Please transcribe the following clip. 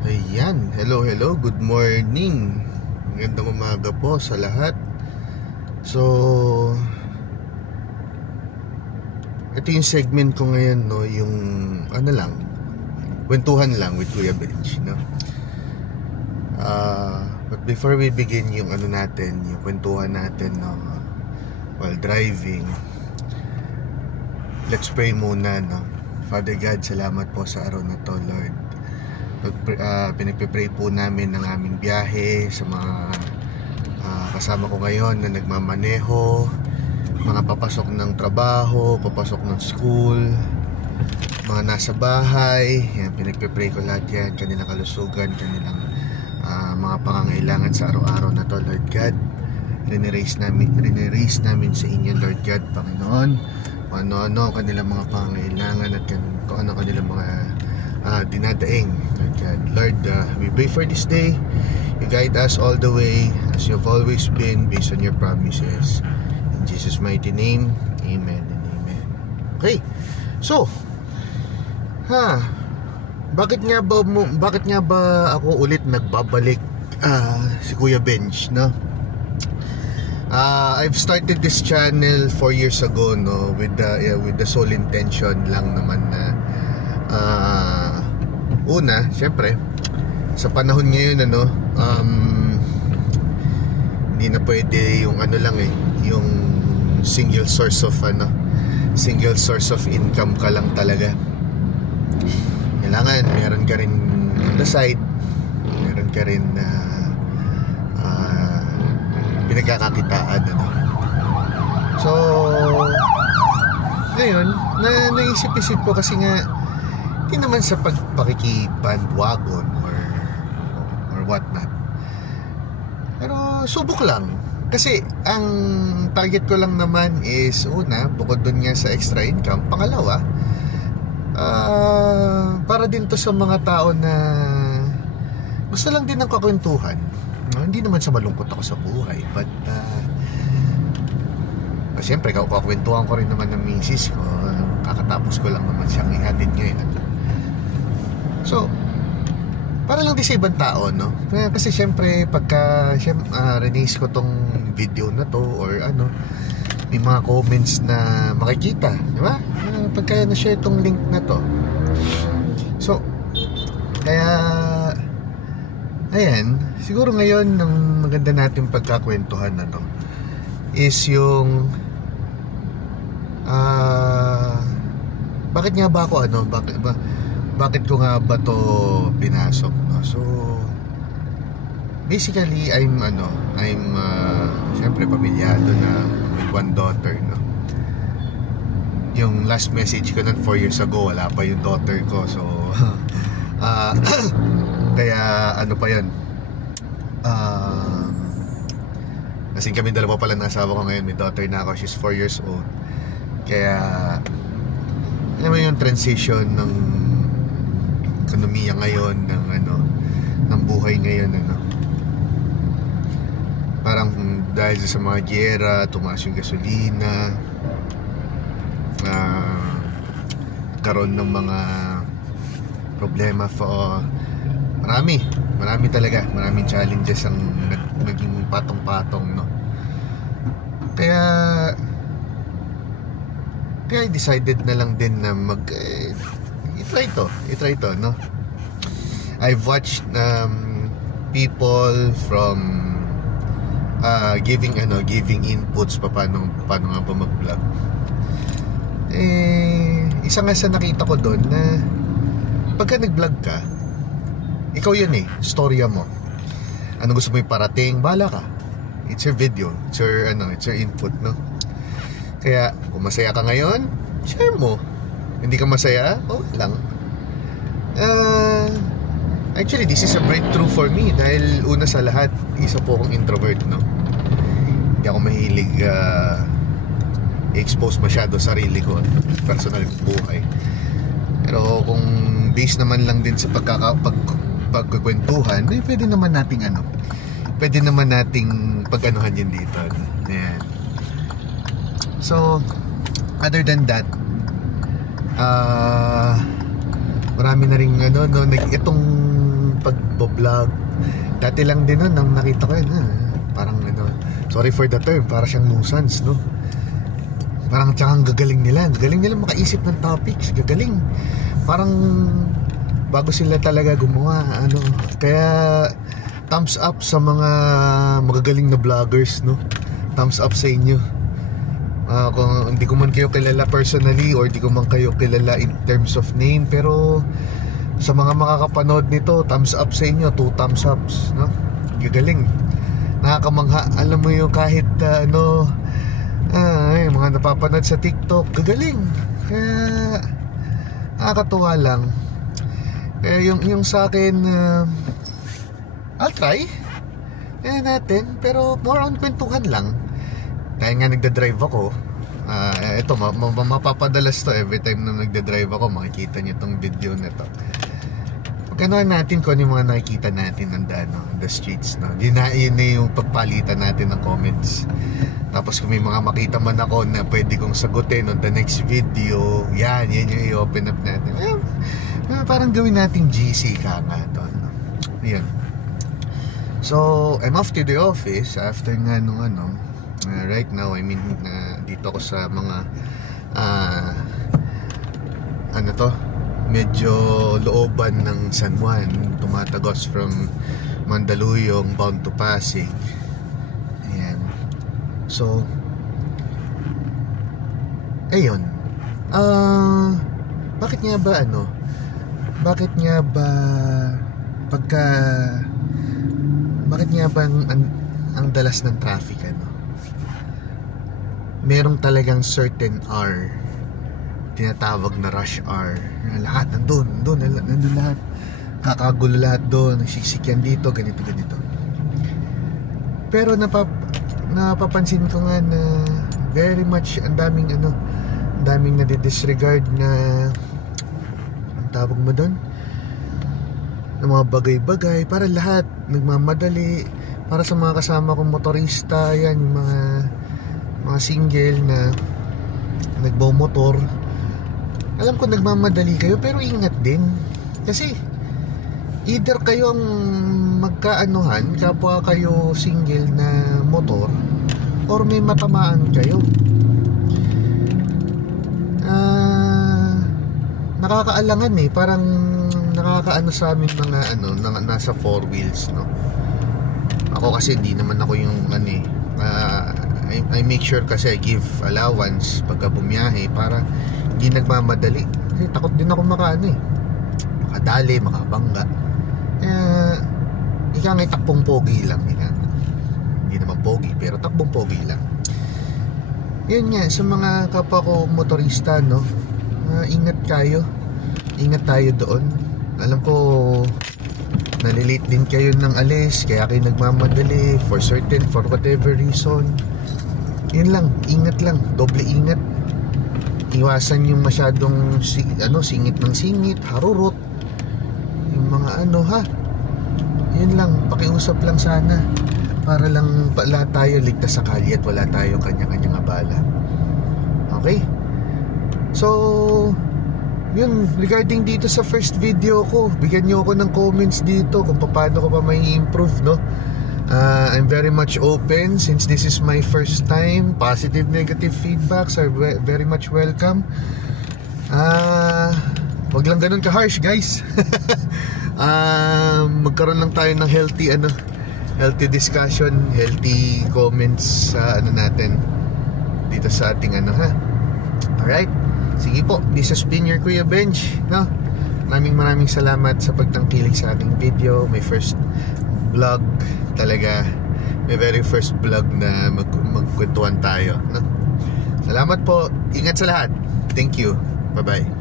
Ayan, hello, good morning. Magandang umaga po sa lahat. So, ito yung segment ko ngayon, no, yung ano lang, kwentuhan lang with Kuya Bench, no. But before we begin yung ano natin, yung kwentuhan natin, no, while driving, let's pray muna, no. Father God, salamat po sa araw na to, Lord. Pinagpipray po namin ng aming biyahe sa mga kasama ko ngayon na nagmamaneho, mga papasok ng trabaho, papasok ng school, mga nasa bahay. Yan, pinagpipray ko lahat yan, kanilang kalusugan, kanilang mga pangangailangan sa araw-araw na to, Lord God. Rineraise namin sa inyo, Lord God, Panginoon, kung ano-ano kanilang mga pangangailangan at kung ano kanilang mga dinadaing, Lord God. Lord, we pray for this day. You guide us all the way as you've always been, based on your promises. In Jesus' mighty name, amen and amen. Okay, so bakit nga ba ako ulit nagbabalik si Kuya Bench, no? I've started this channel 4 years ago, no, with the sole intention lang naman na una, syempre sa panahon ngayon, ano, hindi na pwede yung ano lang yung single source of income ka lang talaga. Kailangan meron ka rin on the side, meron ka rin pinagkakakitaan, ano. So ngayon naisip-isip ko kasi nga hindi naman sa pagpakikibandwagon or what not, pero subok lang. Kasi ang target ko lang naman is, una, bukod dun nga sa extra income, pangalawa, para din to sa mga tao na gusto lang din ng kakwentuhan. Hindi naman sa malungkot ako sa buhay, but siyempre kakwentuhan ko rin naman ng misis ko. Kakatapos ko lang naman siyang ihatid ngayon. So, para lang din sa ibang tao, no? Kasi syempre, pagka release ko tong video na to, or ano, may mga comments na makikita, di ba? Pagka na-share tong link na to. So, kaya ayan, siguro ngayon ang maganda natin pagkakwentuhan na to is yung bakit nga ba ako, ano, bakit ko nga ba to pinasok, no? So basically I'm syempre pamilyado na with one daughter, no? Yung last message ko nun 4 years ago, wala pa yung daughter ko. So kaya ano pa yun, kasi kami dalawa pala ng asawa ko ngayon, may daughter na ako, she's 4 years old. Kaya alam mo yung transition ng ekonomiya ngayon, ng buhay ngayon, ano, parang dahil sa mga giyera, tumaas yung gasolina, karoon ng mga problema, marami talaga, maraming challenges ang naging patong-patong, no. Kaya I decided na lang din na i-try to, no. I've watched people from giving inputs paano nga ba mag-vlog. Isa nga sa nakita ko doon na pagka nag-vlog ka, ikaw yun, storya mo. Ano gusto mo iparating, bahala ka. It's your video, it's your input, no. Kaya kung masaya ka ngayon, share mo. Hindi ka masaya, lang. Actually, this is a breakthrough for me dahil una sa lahat, isa po akong introvert, no. Hindi ako mahilig expose masyado sarili ko, personal buhay. Pero kung based naman lang din sa pagkukwentuhan, pwede naman nating pag-anuhan yun dito. Ayan. So, other than that, marami na rin itong pag-vlog. Dati lang din nun, nang nakita ko yun, parang ano, sorry for the term, para siyang nuisance, no? Parang tsakang gagaling nila makaisip ng topics, gagaling. Parang bago sila talaga gumawa, ano. Kaya thumbs up sa mga magagaling na vloggers, no? Thumbs up sa inyo. Kung hindi ko man kayo kilala personally or hindi ko man kayo kilala in terms of name, pero sa mga makakapanood nito, thumbs up sa inyo, 2 thumbs ups, no? Gagaling. Nakakamangha. Alam mo yung kahit mga napapanood sa TikTok, gagaling. Kaya nakakatuwa lang. Kaya yung sa akin, I'll try. Natin, pero more on kwentuhan lang. Kaya nga nagda-drive ako. Ito, mapapadalas to every time na nagda-drive ako. Makikita nyo tong video na to. Pagkanoan natin kung ano yung mga nakikita natin on the streets, no? Yun na yung pagpalitan natin ng comments. Tapos kung may mga makita man ako na pwede kong sagutin on the next video, yan yung i-open up natin. Parang gawin nating GC ka nga to, no? Yan. So, I'm off to the office after nga nung right now, I mean, dito ako sa mga medyo looban ng San Juan, tumatagos from Mandaluyong bound to Pasig. Ayan. So, ayun. Bakit nga ba ang dalas ng traffic, merong talagang certain hour, tinatawag na rush hour. Lahat nandun lahat, kakagulo lahat doon, nagsisikyan dito, ganito. Pero napapansin ko nga na very much ang daming nadidisregard na, ang tawag mo doon, ng mga bagay-bagay. Para lahat nagmamadali. Para sa mga kasama kong motorista, yan, yung mga single na nagbomotor. Alam ko nagmamadali kayo, pero ingat din. Kasi either kayo ang magkaanuhan, kapwa kayo single na motor, or may matamaan kayo. Nakakaalangan parang nakakaano sa amin mga nasa 4 wheels, no? Ako kasi hindi naman ako yung I make sure kasi I give allowance pagka bumiyahe para hindi nagmamadali. Kasi takot din ako makadali, makabangga. Ika nga takbong pogi lang. Hindi naman pogi, pero takbong pogi lang. Yun nga, sa mga kapwa ko motorista, no? Ingat tayo doon. Alam ko nalilate din kayo ng alis, kaya kayo nagmamadali for whatever reason. Yun lang, ingat lang, doble ingat. Iwasan yung masyadong singit ng singit, harurot, yung mga yun lang, pakiusap lang sana, para lang pala tayo ligtas sa kalye at wala tayo kanya-kanyang abala. Okay? So yun, regarding dito sa first video ko, bigyan nyo ako ng comments dito kung paano ko pa may improve, no? I'm very much open since this is my first time. Positive, negative feedbacks are very much welcome. Wag lang ganun ka-harsh, guys. Magkaroon lang tayo ng healthy discussion, healthy comments sa natin dito sa ating Alright? Sige po, this has been your Kuya Benj, no? Maraming salamat sa pagtangkilik sa ating video. My first vlog talaga. My very first vlog na magkwentuhan tayo, no? Salamat po. Ingat sa lahat. Thank you. Bye-bye.